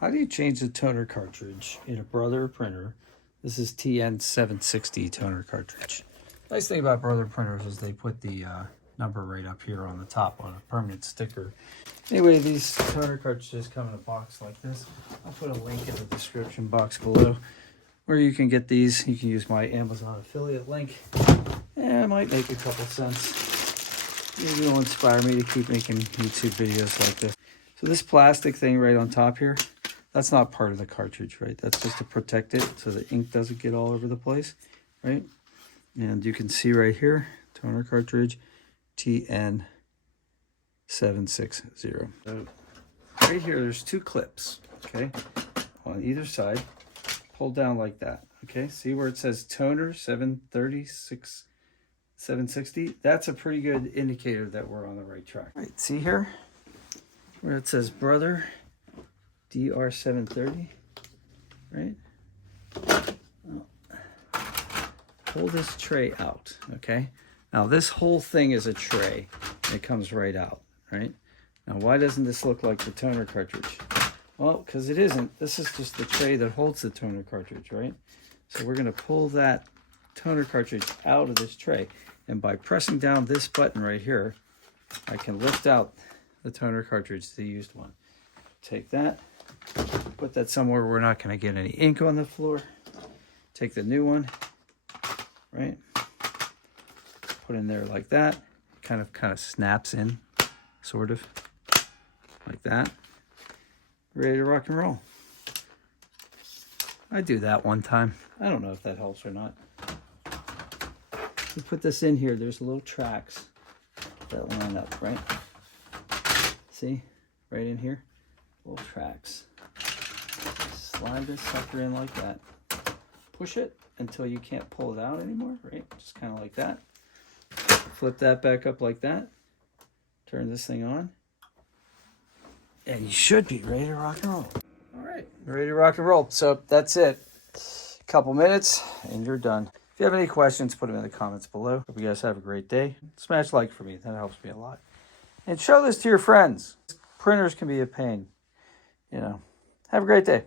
How do you change the toner cartridge in a Brother printer? This is TN760 toner cartridge. Nice thing about Brother printers is they put the number right up here on the top on a permanent sticker. Anyway, these toner cartridges come in a box like this. I'll put a link in the description box below where you can get these. You can use my Amazon affiliate link. And it might make a couple cents. Maybe it'll inspire me to keep making YouTube videos like this. So this plastic thing right on top here, that's not part of the cartridge, right? That's just to protect it so the ink doesn't get all over the place, right? And you can see right here, toner cartridge TN760. So right here, there's two clips, okay? On either side, hold down like that, okay? See where it says toner 760? That's a pretty good indicator that we're on the right track. All right, see here? Where it says Brother DR730, right? Well, pull this tray out, okay? Now this whole thing is a tray. It comes right out, right? Now why doesn't this look like the toner cartridge? Well, because it isn't. This is just the tray that holds the toner cartridge, right? So we're gonna pull that toner cartridge out of this tray. And by pressing down this button right here, I can lift out the toner cartridge, the used one. Take that, put that somewhere where we're not going to get any ink on the floor. Take the new one, right? Put in there like that. Kind of snaps in, sort of, like that. Ready to rock and roll. I do that one time. I don't know if that helps or not. You put this in here, there's little tracks that line up, right? See, right in here, little tracks. Slide this sucker in like that. Push it until you can't pull it out anymore, right? Just kind of like that. Flip that back up like that. Turn this thing on. And you should be ready to rock and roll. All right, ready to rock and roll. So that's it. A couple minutes and you're done. If you have any questions, put them in the comments below. Hope you guys have a great day. Smash like for me. That helps me a lot. And show this to your friends. Printers can be a pain. You know. Have a great day.